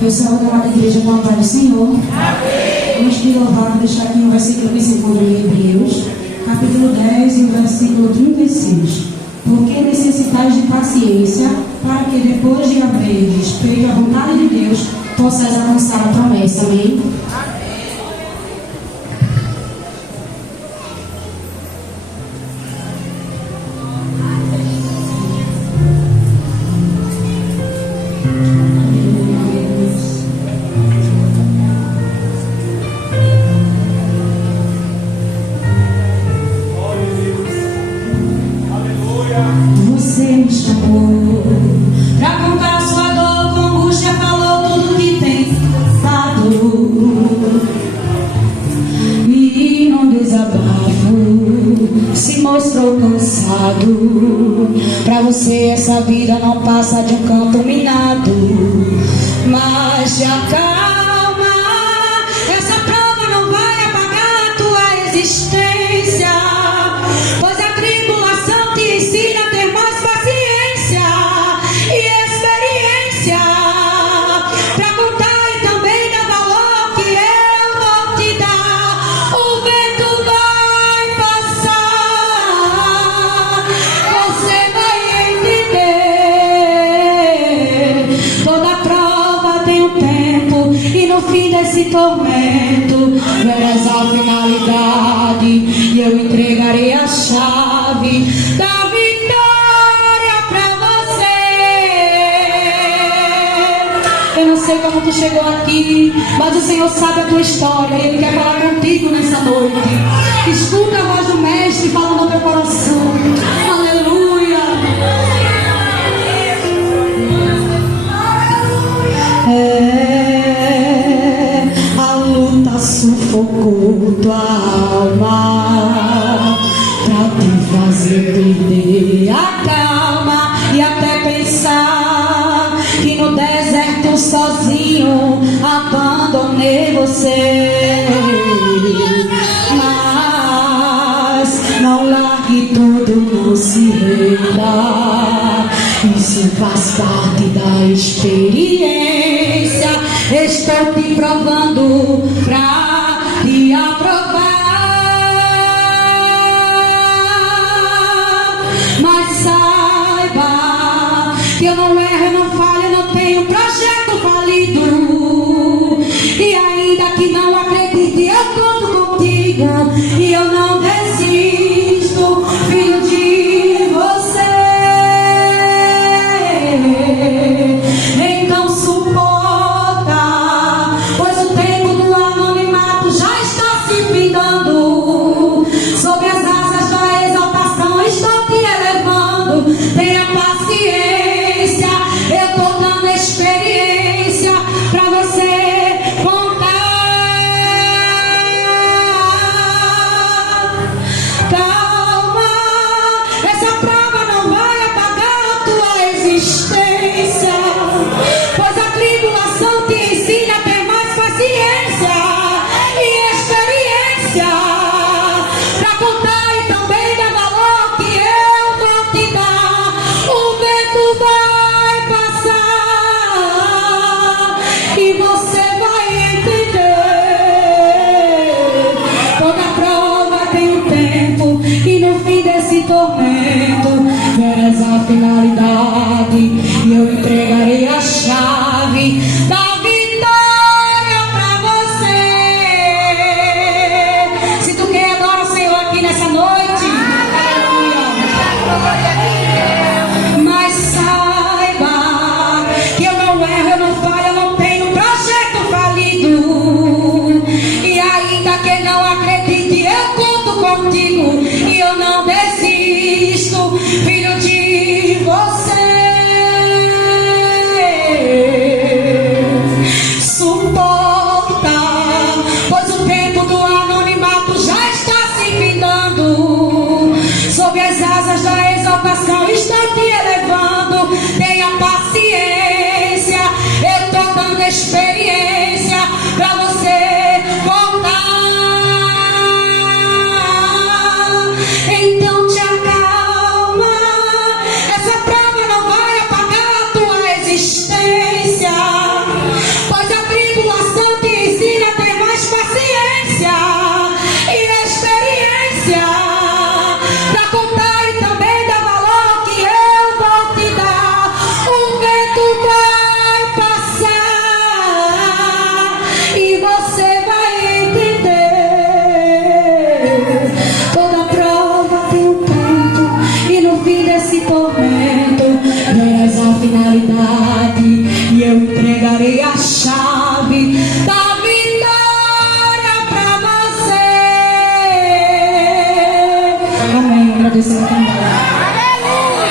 Eu saúdo a amada igreja com a paz do Senhor. Amém. Antes de louvar, vou deixar aqui um versículo que se encontra em Hebreus, capítulo 10, e o versículo 36. Porque necessitais de paciência, para que depois de haveres feito a vontade de Deus, possais alcançar a promessa. Amém? Você me chamou pra contar sua dor, com angústia, falou tudo que tem passado. E num desabafo se mostrou cansado. Pra você essa vida não passa de um campo minado. Mas te acalma, essa prova não vai apagar a tua existência, pois a tribulação te ensina a ter mais paciência e experiência pra contar e também dar valor que eu vou te dar. O vento vai passar, você vai entender. Toda prova tem um tempo e no fim desse tormento verás a finalidade e eu entregarei a chave da vitória pra você. Eu não sei como tu chegou aqui, mas o Senhor sabe a tua história e Ele quer falar contigo nessa noite. Escuta a voz do Mestre falando ao teu coração. Aleluia. A luta sufocou tua alma pra te fazer perder a calma e até pensar que no deserto sozinho abandonei você. Mas não largue tudo, não se renda. Isso faz parte da experiência. Estou te provando pra te aprovar. Mas saiba que eu não erro, eu não falho, eu não tenho projeto falido. E ainda que não acredite, eu conto contigo e eu não desisto, filho de você. Então suporta, pois o tempo do anonimato já está se findando. Sob as asas da exaltação estou te elevando. Tenha paciência, eu tô dando experiência pra você contar. Calma, essa prova não vai apagar a tua existência, pois a tribulação te ensina a ter mais paciência e experiência pra contar e também dar valor que eu vou te dar. O vento vai passar e você vai entender. Toda prova tem um tempo e no fim desse tormento verás a finalidade e eu entregarei a chave da vitória pra você. Se tu quer, adora o Senhor aqui nessa noite. Mas saiba que eu não erro, eu não falho, eu não tenho projeto falido. E ainda que não acredite, eu conto contigo e eu não desisto, filho de você. Suporta, pois o tempo do anonimato já está se findando. Sob as asas da exaltação estou te elevando. Tenha paciência, eu tô dando experiência pra você contar. Então te acalma, essa prova não vai apagar a tua existência, Irarei achar